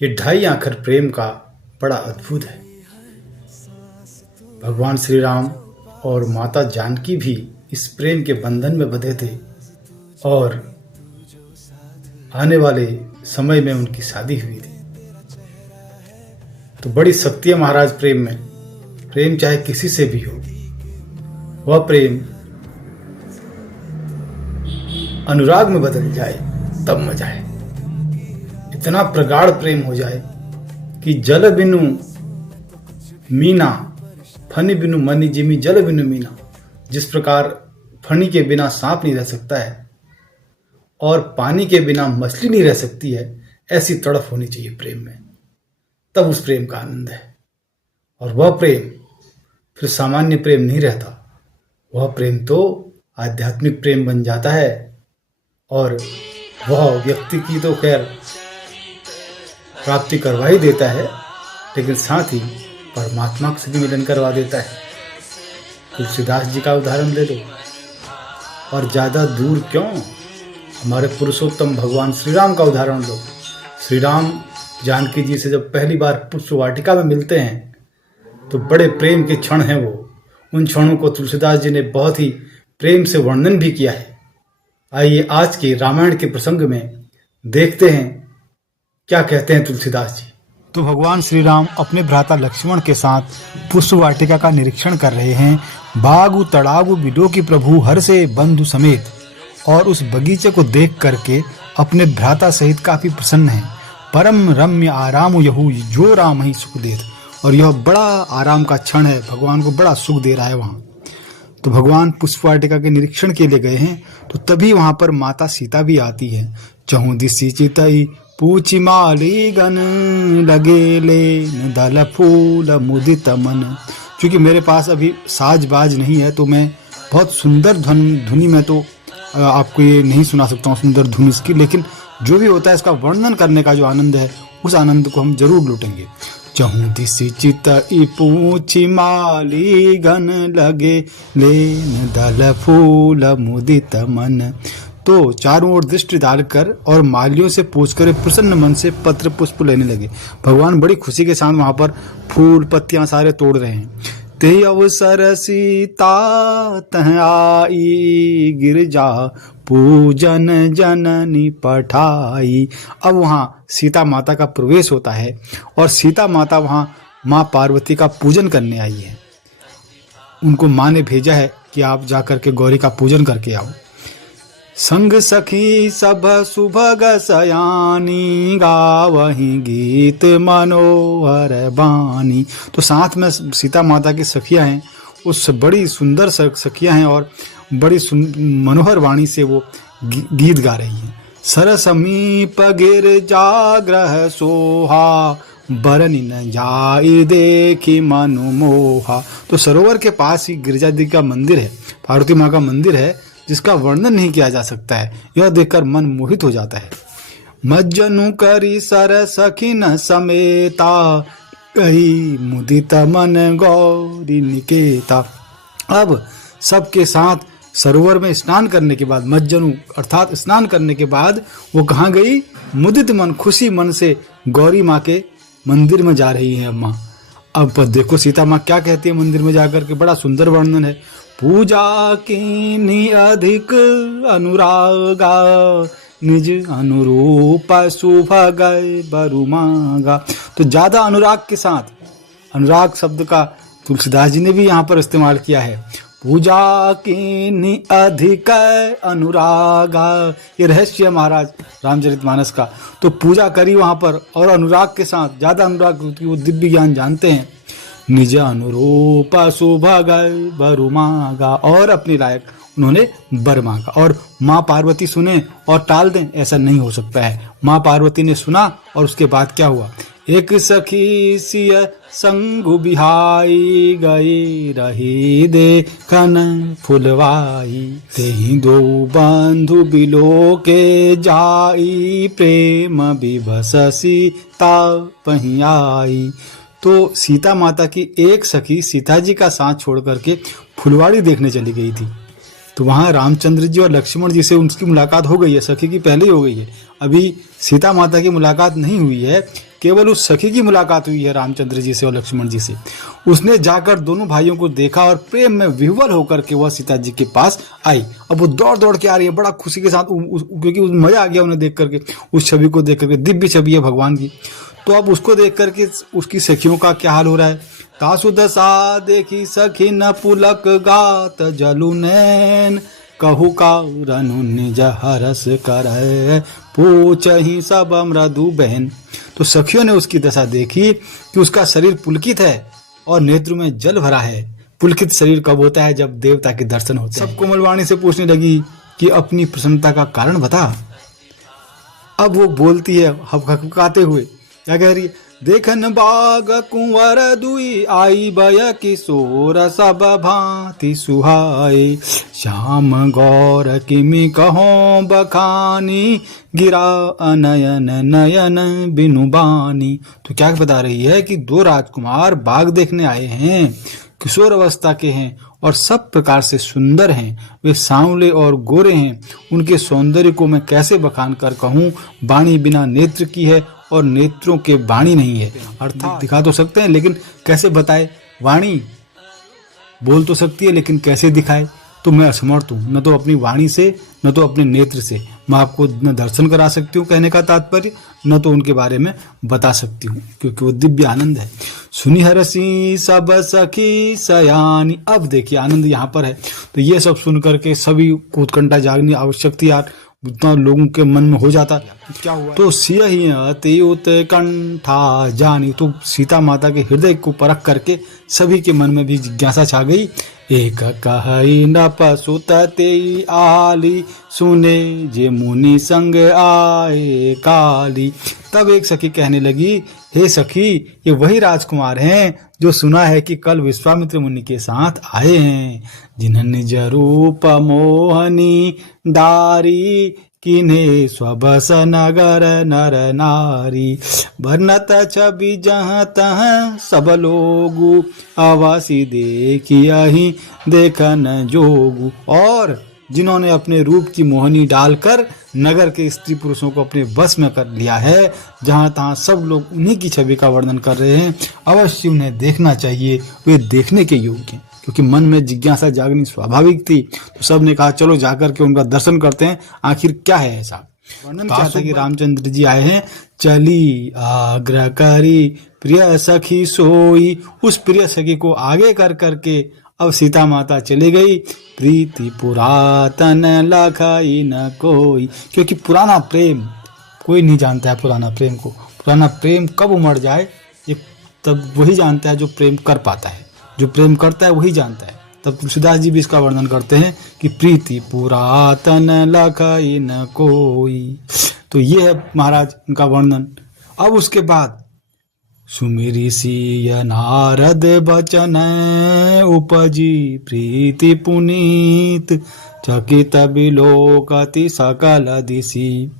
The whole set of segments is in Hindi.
ये ढाई आखर प्रेम का बड़ा अद्भुत है। भगवान श्री राम और माता जानकी भी इस प्रेम के बंधन में बंधे थे और आने वाले समय में उनकी शादी हुई थी। तो बड़ी शक्ति है महाराज प्रेम में। प्रेम चाहे किसी से भी हो, वह प्रेम अनुराग में बदल जाए तब मजा है। इतना प्रगाढ़ प्रेम हो जाए कि जल बिनु मीना, फनी बिनु मनी जिमी जल बिनु मीना। जिस प्रकार फनी के बिना सांप नहीं रह सकता है और पानी के बिना मछली नहीं रह सकती है, ऐसी तड़प होनी चाहिए प्रेम में, तब उस प्रेम का आनंद है। और वह प्रेम फिर सामान्य प्रेम नहीं रहता, वह प्रेम तो आध्यात्मिक प्रेम बन जाता है और वह व्यक्ति की तो खैर प्राप्ति करवा ही देता है, लेकिन साथ ही परमात्मा से भी मिलन करवा देता है। तुलसीदास जी का उदाहरण ले लो, और ज़्यादा दूर क्यों, हमारे पुरुषोत्तम भगवान श्री राम का उदाहरण लो। श्री राम जानकी जी से जब पहली बार पुष्प वाटिका में मिलते हैं तो बड़े प्रेम के क्षण हैं वो। उन क्षणों को तुलसीदास जी ने बहुत ही प्रेम से वर्णन भी किया है। आइए आज के रामायण के प्रसंग में देखते हैं क्या कहते हैं तुलसीदास जी। तो भगवान श्री राम अपने भ्राता लक्ष्मण के साथ पुष्प वाटिका का निरीक्षण कर रहे हैं। बागु तड़ागु बिडो की प्रभु हर से बंधु समेत, और उस बगीचे को देख करके अपने भ्राता सहित काफी प्रसन्न हैं। परम रम्य आराम यहू जो राम ही सुख देत, और यह बड़ा आराम का क्षण है, भगवान को बड़ा सुख दे रहा है वहाँ। तो भगवान पुष्प वाटिका के निरीक्षण के लिए गए हैं, तो तभी वहां पर माता सीता भी आती है। चहु दिसी चितई पूछी माली गन लगे ले दल फूल मुदित मन। क्योंकि मेरे पास अभी साज बाज नहीं है, तो मैं बहुत सुंदर धुनी में तो आपको ये नहीं सुना सकता हूँ, सुंदर धुन इसकी, लेकिन जो भी होता है इसका वर्णन करने का जो आनंद है, उस आनंद को हम जरूर लूटेंगे। चहु दिसी चितई पूछी माली गन लगे लेन दल फूल मुदित मन। तो चारों ओर दृष्टि डालकर और मालियों से पूछकर प्रसन्न मन से पत्र पुष्प लेने लगे। भगवान बड़ी खुशी के साथ वहां पर फूल पत्तियां सारे तोड़ रहे हैं। ते अवसर सीता तह आई गिरजा पूजन जननी पठाई। अब वहां सीता माता का प्रवेश होता है और सीता माता वहां माँ पार्वती का पूजन करने आई है। उनको माँ ने भेजा है कि आप जाकर के गौरी का पूजन करके आओ। संग सखी सब सुभग सयानी गावही गीत मनोहर बानी। तो साथ में सीता माता की सखियां हैं, उस बड़ी सुंदर सखियां हैं और बड़ी मनोहर वाणी से वो गीत गा रही हैं। सरसमीप गिर जाग्रह सोहा बरनी न जाई देखी मनु मोहा। तो सरोवर के पास ही गिरिजा जी का मंदिर है, पार्वती माँ का मंदिर है, जिसका वर्णन नहीं किया जा सकता है। यह देखकर मन मोहित हो जाता है। मज्जनु करी सर सखिन समेता कही मुदित मन गौरी निकेता। अब सबके साथ सरोवर में स्नान करने के बाद, मज्जनु अर्थात स्नान करने के बाद वो कहाँ गई? मुदित मन, खुशी मन से गौरी माँ के मंदिर में जा रही है माँ। अब देखो सीता माँ क्या कहती है मंदिर में जाकर के, बड़ा सुंदर वर्णन है। पूजा कीन्ही अधिक अनुरागा निज अनुरूप शुभ गए बरु मांगा। तो ज्यादा अनुराग के साथ, अनुराग शब्द का तुलसीदास जी ने भी यहाँ पर इस्तेमाल किया है। पूजा कीन्ही अधिक अनुरागा, ये रहस्य है महाराज रामचरितमानस का। तो पूजा करी वहां पर और अनुराग के साथ, ज्यादा अनुराग, वो दिव्य ज्ञान जानते हैं। निज अनुरूप शुभ गए बरु मांगा, और अपने लायक उन्होंने बर मांगा। और माँ पार्वती सुने और टाल दें, ऐसा नहीं हो सकता है। माँ पार्वती ने सुना और उसके बाद क्या हुआ? एक सखी सिय संगु बिहाई गई रही देखन फुलवाई। तेहि दो बंधु बिलो के जाई प्रेम विभस सीता पही आई। तो सीता माता की एक सखी सीता जी का साथ छोड़ करके फुलवाड़ी देखने चली गई थी। तो वहाँ रामचंद्र जी और लक्ष्मण जी से उनकी मुलाकात हो गई है, सखी की पहले ही हो गई है। अभी सीता माता की मुलाकात नहीं हुई है, केवल उस सखी की मुलाकात हुई है रामचंद्र जी से और लक्ष्मण जी से। उसने जाकर दोनों भाइयों को देखा और प्रेम में विह्वल होकर के वह सीता जी के पास आई। अब वो दौड़ दौड़ के आ रही है बड़ा खुशी के साथ, क्योंकि मजा आ गया उन्हें देख करके, उस छवि को देख करके। दिव्य छवि है भगवान की। तो अब उसको देख करके उसकी सखियों का क्या हाल हो रहा है। तासु दशा देखी सखी न पुलक गात जलु नैन, कहु कारणु निज हरस करय पूछहि सब मृदु बहन। तो सखियों ने उसकी दशा देखी कि उसका शरीर पुलकित है और नेत्र में जल भरा है। पुलकित शरीर कब होता है? जब देवता के दर्शन होते हैं। सब कोमल वाणी से पूछने लगी कि अपनी प्रसन्नता का कारण बता। अब वो बोलती है हकहकाते हुए, क्या कह रही है? देखन बाग कुंवर दुई आई बय किशोर सब भांति सुहाए, श्याम गौर किमि कहो बखानी गिरा अनयन नयन बिनु बानी। तो क्या बता रही है कि दो राजकुमार बाग देखने आए हैं, किशोर अवस्था के हैं और सब प्रकार से सुंदर हैं। वे सांवले और गोरे हैं। उनके सौंदर्य को मैं कैसे बखान कर कहूँ? वाणी बिना नेत्र की है और नेत्रों के वाणी नहीं है। अर्थात दिखा तो सकते हैं लेकिन कैसे बताए? वाणी बोल तो सकती है लेकिन कैसे दिखाए? तो मैं असमर्थ हूँ, न तो अपनी वाणी से न तो अपने नेत्र से। मैं आपको न दर्शन करा सकती हूँ, कहने का तात्पर्य, न तो उनके बारे में बता सकती हूँ, क्योंकि वो दिव्य आनंद है। सुनी हरसी सब सखी सयानी। अब देखिए आनंद यहाँ पर है। तो ये सब सुन करके सभी को उत्कंठा जागनी आवश्यक थी यार, उतना लोगों के मन में हो जाता। क्या हुआ? तो सियहि अति उत्कंठा जानी। तो सीता माता के हृदय को परख करके सभी के मन में भी जिज्ञासा छा गई। एक कहई न पसुत तेई आली, सुने जे मुनि संग आए काली। तब एक सखी कहने लगी, हे सखी, ये वही राजकुमार हैं जो सुना है कि कल विश्वामित्र मुनि के साथ आए हैं, जिन्हें निज रूप मोहनी डारी, किन्हे स्वबस नगर नर नारी। भरनत छवि जहाँ तहाँ सब लोगु, आवासी देखियहि देखन जोगु। और जिन्होंने अपने रूप की मोहनी डालकर नगर के स्त्री पुरुषों को अपने बस में कर लिया है, जहाँ तहाँ सब लोग उन्हीं की छवि का वर्णन कर रहे हैं। अवश्य उन्हें देखना चाहिए, वे देखने के योग्य हैं। क्योंकि मन में जिज्ञासा जागनी स्वाभाविक थी। तो सब ने कहा चलो जाकर के उनका दर्शन करते हैं, आखिर क्या है ऐसा। वर्णन क्या था कि रामचंद्र जी आए हैं। चली आग्रह करी प्रिय सखी सोई। उस प्रिय सखी को आगे कर करके अब सीता माता चली गई। प्रीति पुरातन लखाई न कोई। क्योंकि पुराना प्रेम कोई नहीं जानता है। पुराना प्रेम को, पुराना प्रेम कब उमड़ जाए ये तब वही जानता है जो प्रेम कर पाता है। जो प्रेम करता है वही जानता है। तब तुलसीदास जी भी इसका वर्णन करते हैं कि प्रीति पुरातन लखाई न कोई। तो ये है महाराज उनका वर्णन। अब उसके बाद सुमिरी सिय नारद बचन उपजी प्रीति पुनीत, चकित बिलोकति सकल दिशि,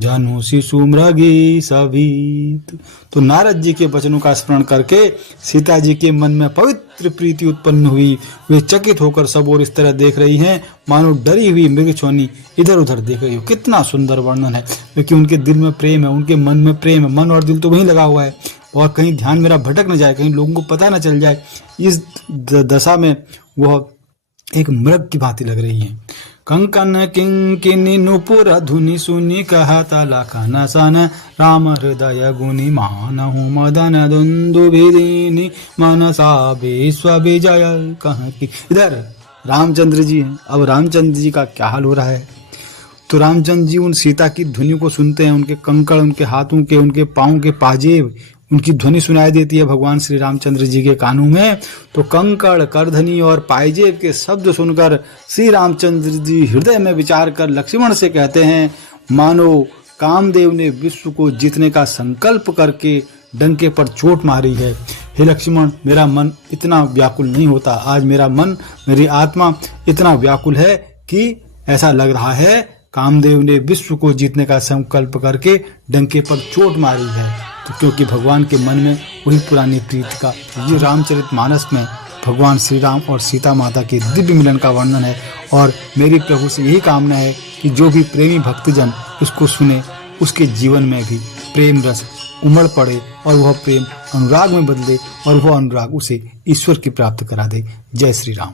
जनु शिशु मृगी सभीत। तो नारद जी के वचनों का स्मरण करके सीता जी के मन में पवित्र प्रीति उत्पन्न हुई। वे चकित होकर सब और इस तरह देख रही हैं मानो डरी हुई मृगछोनी इधर उधर देख रही हो। कितना सुंदर वर्णन है, क्योंकि उनके दिल में प्रेम है, उनके मन में प्रेम है। मन और दिल तो वहीं लगा हुआ है और कहीं ध्यान मेरा भटक न जाए, कहीं लोगों को पता न चल जाए। इस दशा में वह एक मृग की भांति लग रही है। कंकन किंकिनी नुपुर धुनि सुनि कहत लखन सन, राम हृदय गुनि मानहु मदन दुंदुभिदीनि, मनसा विश्व विजय कह की। इधर रामचंद्र जी हैं। अब रामचंद्र जी का क्या हाल हो रहा है? तो रामचंद्र जी उन सीता की ध्वनि को सुनते हैं। उनके कंकड़, उनके हाथों के, उनके पाँव के पाजेब, उनकी ध्वनि सुनाई देती है भगवान श्री रामचंद्र जी के कानों में। तो कंकड़, करधनी और पायजेब के शब्द सुनकर श्री रामचंद्र जी हृदय में विचार कर लक्ष्मण से कहते हैं, मानो कामदेव ने विश्व को जीतने का संकल्प करके डंके पर चोट मारी है। हे लक्ष्मण, मेरा मन इतना व्याकुल नहीं होता। आज मेरा मन, मेरी आत्मा इतना व्याकुल है कि ऐसा लग रहा है कामदेव ने विश्व को जीतने का संकल्प करके डंके पर चोट मारी है। तो क्योंकि भगवान के मन में वही पुरानी प्रीति का, ये रामचरितमानस में भगवान श्री राम और सीता माता के दिव्य मिलन का वर्णन है। और मेरी प्रभु से यही कामना है कि जो भी प्रेमी भक्तजन उसको सुने उसके जीवन में भी प्रेम रस उमड़ पड़े और वह प्रेम अनुराग में बदले और वह अनुराग उसे ईश्वर की प्राप्त करा दे। जय श्री राम।